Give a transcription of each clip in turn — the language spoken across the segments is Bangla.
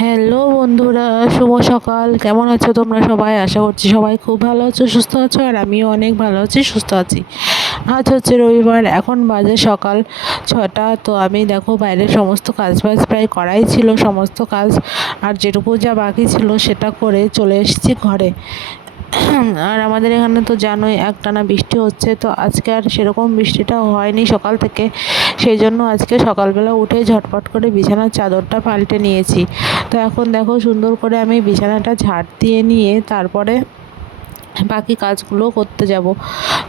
হ্যালো বন্ধুরা, শুভ সকাল। কেমন আছো তোমরা সবাই? আশা করছি সবাই খুব ভালো আছো, সুস্থ আছো, আর আমিও অনেক ভালো আছি, সুস্থ আছি। আজ হচ্ছে রবিবার, এখন বাজে সকাল 6টা। তো আমি দেখো বাইরের সমস্ত কাজ বাজ প্রায় করাই ছিল, সমস্ত কাজ, আর যেটুকু যা বাকি ছিল সেটা করে চলে এসেছি ঘরে। আর আমাদের এখানে তো জানোই একটানা বৃষ্টি হচ্ছে, তো আজকে আর সেরকম বৃষ্টিটা হয়নি সকাল থেকে। সেই জন্য আজকে সকালবেলা উঠে ঝটপট করে বিছানার চাদরটা পাল্টে নিয়েছি। তো এখন দেখো সুন্দর করে আমি বিছানাটা ঝাড় দিয়ে নিয়ে তারপরে বাকি কাজগুলো করতে যাব।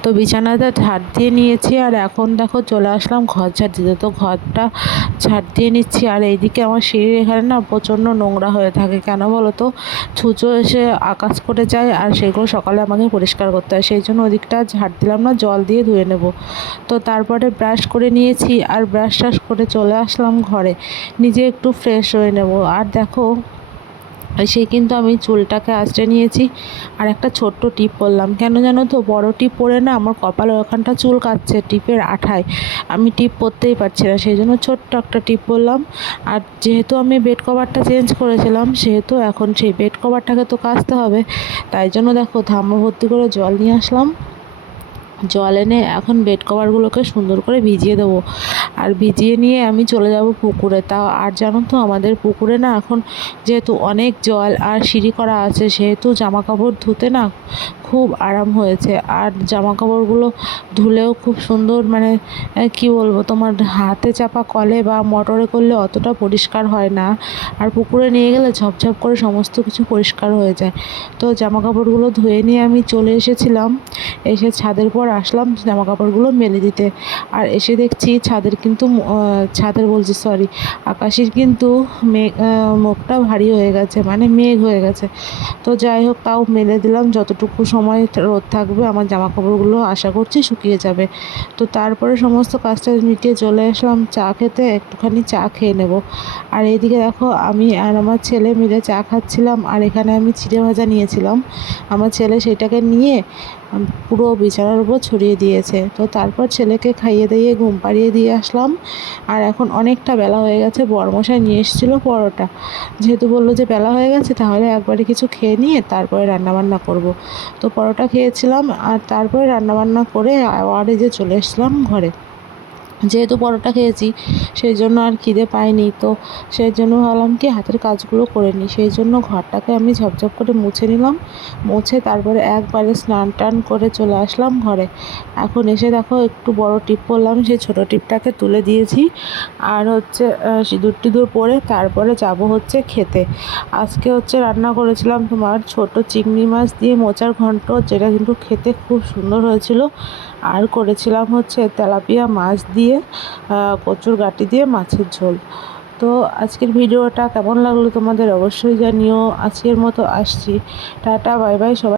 তো বিছানাটা ঝাড় দিয়ে নিয়েছি, আর এখন দেখো চলে আসলাম ঘর ঝাড় দিতে। তো ঘরটা ঝাড় দিয়ে নিচ্ছি, আর এইদিকে আমার সিঁড়ির এখানে না প্রচণ্ড নোংরা হয়ে থাকে। কেন বলো তো, ছুঁচো এসে আকাশ করে যায়, আর সেগুলো সকালে আমাকে পরিষ্কার করতে হয়। সেই জন্য ওদিকটা ঝাড় দিলাম না, জল দিয়ে ধুয়ে নেব। তো তারপরে ব্রাশ করে নিয়েছি, আর ব্রাশ টাশ করে চলে আসলাম ঘরে, নিজে একটু ফ্রেশ হয়ে নেব। আর দেখো সেই কিন্তু আমি চুলটাকে আঁচড়ে নিয়েছি, আর একটা ছোট্ট টিপ পরলাম। কেন জানো তো, বড় টিপ পরে না আমার কপালের ওখানটা চুল কাটছে টিপের আঠায়, আমি টিপ পরতেই পারছি না। সেই জন্য ছোট্ট একটা টিপ পরলাম। আর যেহেতু আমি বেড কভারটা চেঞ্জ করেছিলাম, সেহেতু এখন সেই বেড কভারটাকে তো কাচতে হবে। তাই জন্য দেখো ধাম্মা ভর্তি করে জল নিয়ে আসলাম। জল এনে এখন বেড কভারগুলোকে সুন্দর করে ভিজিয়ে দেবো, আর ভিজিয়ে নিয়ে আমি চলে যাব পুকুরে। তা আর জানো তো, আমাদের পুকুরে না এখন যেহেতু অনেক জল আর সিঁড়ি করা আছে, সেহেতু জামা কাপড় ধুতে না খুব আরাম হয়েছে। আর জামা কাপড়গুলো ধুলেও খুব সুন্দর, মানে কি বলবো, তোমার হাতে চাপা কলে বা মোটরে করলে অতটা পরিষ্কার হয় না, আর পুকুরে নিয়ে গেলে ঝপঝপ করে সমস্ত কিছু পরিষ্কার হয়ে যায়। তো জামা কাপড়গুলো ধুয়ে নিয়ে আমি চলে এসেছিলাম, এসে ছাদের পর আসলাম জামা কাপড়গুলো মেলে দিতে। আর এসে দেখছি ছাদের কিন্তু ছাদের বলছি, সরি, আকাশের কিন্তু মুখটা ভারী হয়ে গেছে, মানে মেঘ হয়ে গেছে। তো যাই হোক, তাও মেলে দিলাম, যতটুকু সময় রোদ থাকবে আমার জামা কাপড়গুলো আশা করছি শুকিয়ে যাবে। তো তারপরে সমস্ত কাজটা মিটিয়ে চলে আসলাম চা খেতে, একটুখানি চা খেয়ে নেব। আর এইদিকে দেখো আমি আর আমার ছেলে মিলে চা খাচ্ছিলাম, আর এখানে আমি চিড়ে ভাজা নিয়েছিলাম। আমার ছেলে সেটাকে নিয়ে পুরো বিছানার উপর ছড়িয়ে দিয়েছে। তো তারপর ছেলেকে খাইয়ে দিয়ে ঘুম পাড়িয়ে দিয়ে আসলাম। আর এখন অনেকটা বেলা হয়ে গেছে, বরমশাই নিয়ে এসেছিলো পরোটা। যেহেতু বললো যে বেলা হয়ে গেছে, তাহলে একবারে কিছু খেয়ে নিয়ে তারপরে রান্নাবান্না করব। তো পরোটা খেয়েছিলাম, আর তারপরে রান্নাবান্না করে আবার এই যে চলে এসেছিলাম ঘরে। যেহেতু পরোটা খেয়েছি, সেই জন্য আর খিদে পাইনি। তো সেই জন্য ভাবলাম কি হাতের কাজগুলো করে নিই। সেই জন্য ঘরটাকে আমি ঝপঝপ করে মুছে নিলাম, মুছে তারপরে একবারে স্নান টান করে চলে আসলাম ঘরে। এখন এসে দেখো একটু বড় টিপ পরলাম, সেই ছোটো টিপটাকে তুলে দিয়েছি। আর হচ্ছে সিঁদুর টিঁদুর পরে তারপরে যাব হচ্ছে খেতে। আজকে হচ্ছে রান্না করেছিলাম তোমার ছোট চিংড়ি মাছ দিয়ে মোচার ঘন্ট, যেটা কিন্তু খেতে খুব সুন্দর হয়েছিল। আর করেছিলাম হচ্ছে তেলাপিয়া মাছ দিয়ে কচুর গাঁটি দিয়ে মাছের ঝোল। তো আজকের ভিডিওটা কেমন লাগলো তোমাদের অবশ্যই জানিও। আজকের মতো আসছি, টাটা, বাই বাই সবাই।